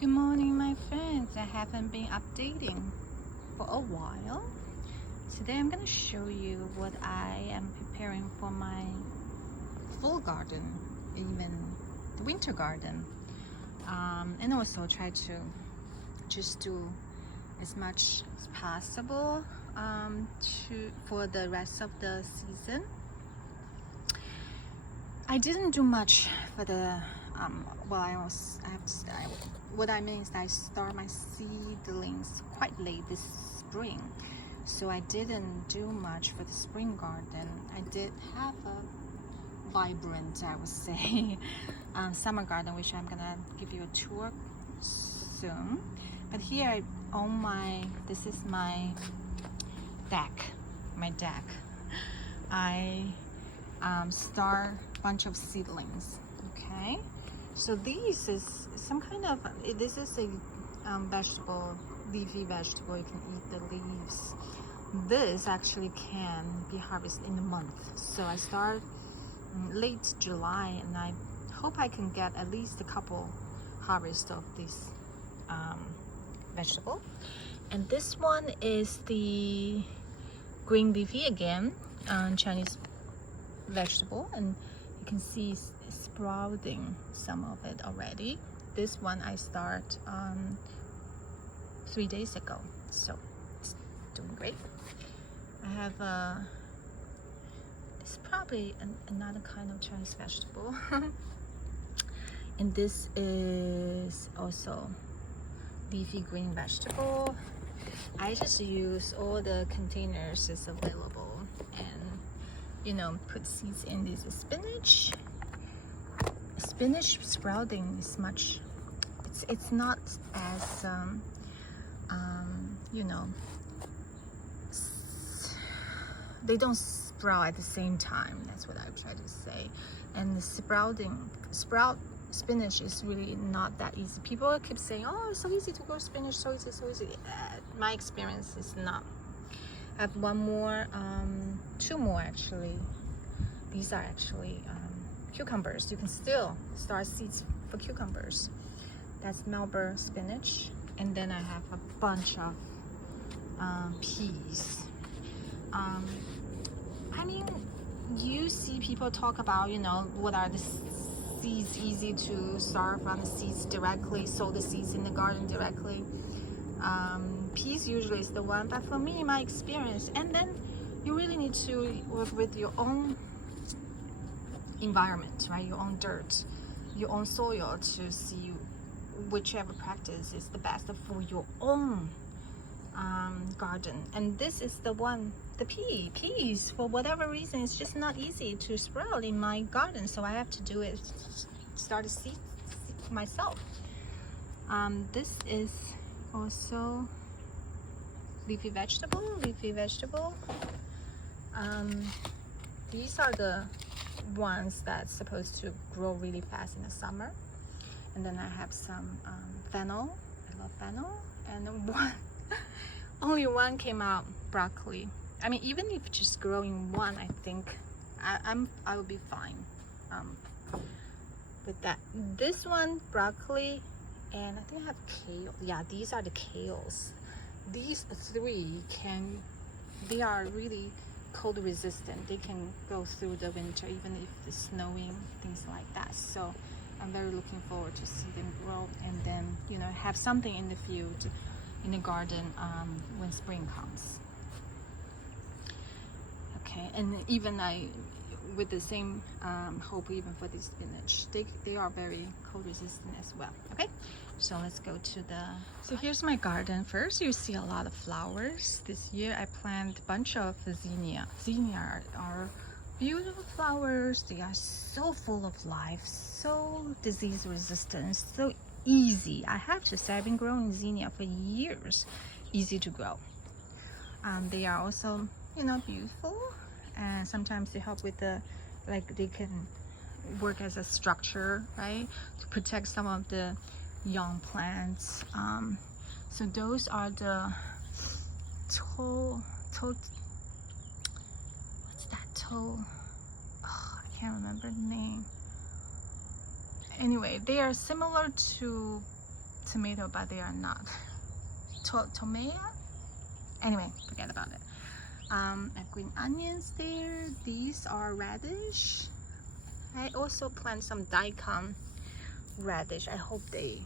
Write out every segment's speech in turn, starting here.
Good morning, my friends. I haven't been updating for a while. Today I'm going to show you what I am preparing for my fall garden, even the winter garden, and also try to just do as much as possible for the rest of the season. I didn't do much for the what I mean is I start my seedlings quite late this spring, so I didn't do much for the spring garden. I did have a vibrant, I would say, summer garden, which I'm gonna give you a tour soon. But here this is my deck. I start a bunch of seedlings. Okay, so this is some kind of a vegetable, leafy vegetable. You can eat the leaves. This actually can be harvested in a month, so I start late July, and I hope I can get at least a couple harvest of this vegetable. And this one is the green leafy, again, Chinese vegetable, and you can see sprouting some of it already. This one I start 3 days ago, so it's doing great. I have it's probably another kind of Chinese vegetable and this is also leafy green vegetable. I just use all the containers is available and put seeds in. This is spinach sprouting is much, it's not as they don't sprout at the same time. That's what I try to say. And the sprout spinach is really not that easy. People keep saying, oh, it's so easy to grow spinach, so easy. My experience is not. I have two more actually. These are actually cucumbers. You can still start seeds for cucumbers. That's Melbourne spinach. And then I have a bunch of peas. I mean, you see people talk about, what are the seeds easy to start from, the seeds directly, sow the seeds in the garden directly. Peas usually is the one, but for me, my experience, and then you really need to work with your own environment, right? Your own dirt, your own soil, to see whichever practice is the best for your own garden. And this is the one, the peas, for whatever reason, it's just not easy to sprout in my garden, so I have to do it, start a seed myself. This is also leafy vegetable. These are the ones that's supposed to grow really fast in the summer. And then I have some fennel. I love fennel. And only one came out, broccoli. I mean, even if just growing one, I think I will be fine with that. This one, broccoli, and I think I have kale. Yeah, these are the kales. These three they are really cold resistant. They can go through the winter even if it's snowing, things like that. So I'm very looking forward to see them grow, and then have something in the field, in the garden, when spring comes. Okay, and even with the same hope even for this spinach, they are very cold resistant as well. Okay, so let's go to so here's my garden. First, you see a lot of flowers. This year I planted a bunch of zinnia. Zinnia are beautiful flowers. They are so full of life, so disease resistant, so easy. I have to say, I've been growing zinnia for years. Easy to grow. They are also beautiful, and sometimes they help with they can work as a structure, right, to protect some of the young plants. So those are the I can't remember the name. Anyway, they are similar to tomato, but they are not. Tomato? Anyway, forget about it. I have green onions there. These are radish. I also plant some daikon radish. I hope they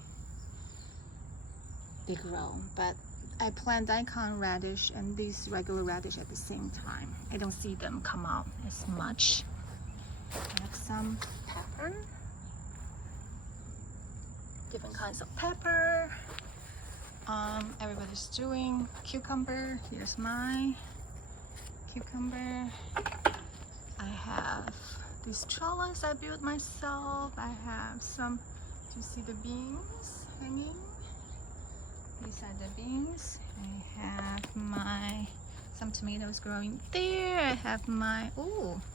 grow, but I plant daikon radish and these regular radish at the same time. I don't see them come out as much. I have some pepper, different kinds of pepper. Everybody's doing cucumber. Here's my cucumber. I have these trellis I built myself. I have some, do you see the beans hanging? These are the beans. I have some tomatoes growing there. I have my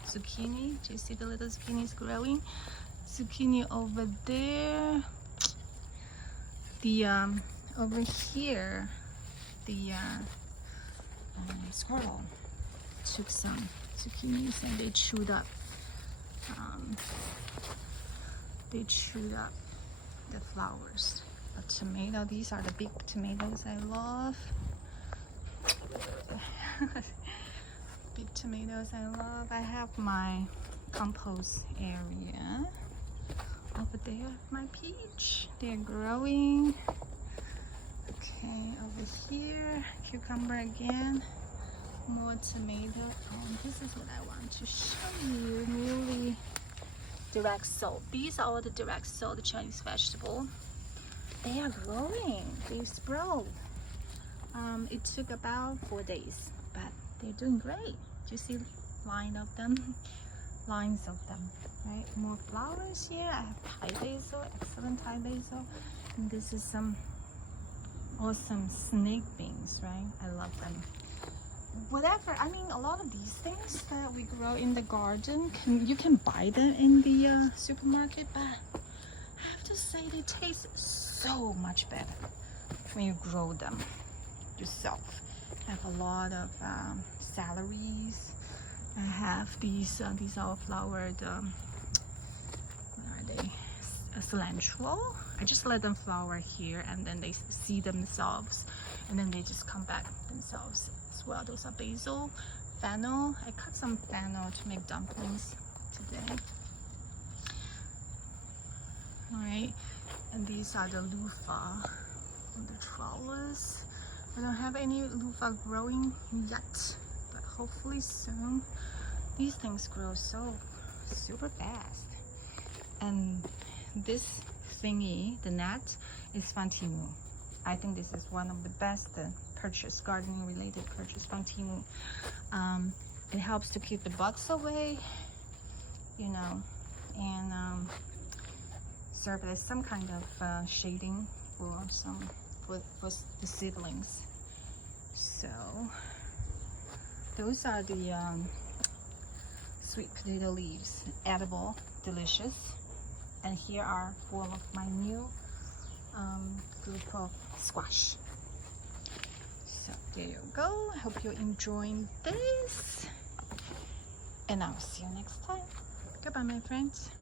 zucchini. Do you see the little zucchinis growing? Zucchini over there. Over here, the squirrel took some zucchinis and they chewed up. The flowers. A tomato. These are the big tomatoes I love. Big tomatoes I love. I have my compost area over there. My peach. They're growing. Okay, over here, cucumber again. More tomato. This is what I want to show you. Newly direct sold. These are all the direct sold, the Chinese vegetable. They are growing. They sprout. It took about 4 days, but they're doing great. Do you see lines of them, right? More flowers here. I have Thai basil, excellent Thai basil. And this is some awesome snake beans, right? I love them. Whatever, I mean, a lot of these things that we grow in the garden, you can buy them in the supermarket, but I have to say they taste so much better when you grow them yourself. I have a lot of celeries. I have these are flowered, what are they? Cilantro. I just let them flower here and then they see themselves and then they just come back themselves as well. Those are basil, fennel. I cut some fennel to make dumplings today. All right, and these are the loofah and the trellis. I don't have any loofah growing yet, but hopefully soon. These things grow so super fast. And this thingy, the net, is from Temu. I think this is one of the best purchase, gardening related purchase from Temu. It helps to keep the bugs away, you know, and serve as some kind of shading for the seedlings. So those are the sweet potato leaves, edible, delicious. And here are 4 of my new group of squash. So there you go. I hope you're enjoying this. And I'll see you next time. Goodbye, my friends.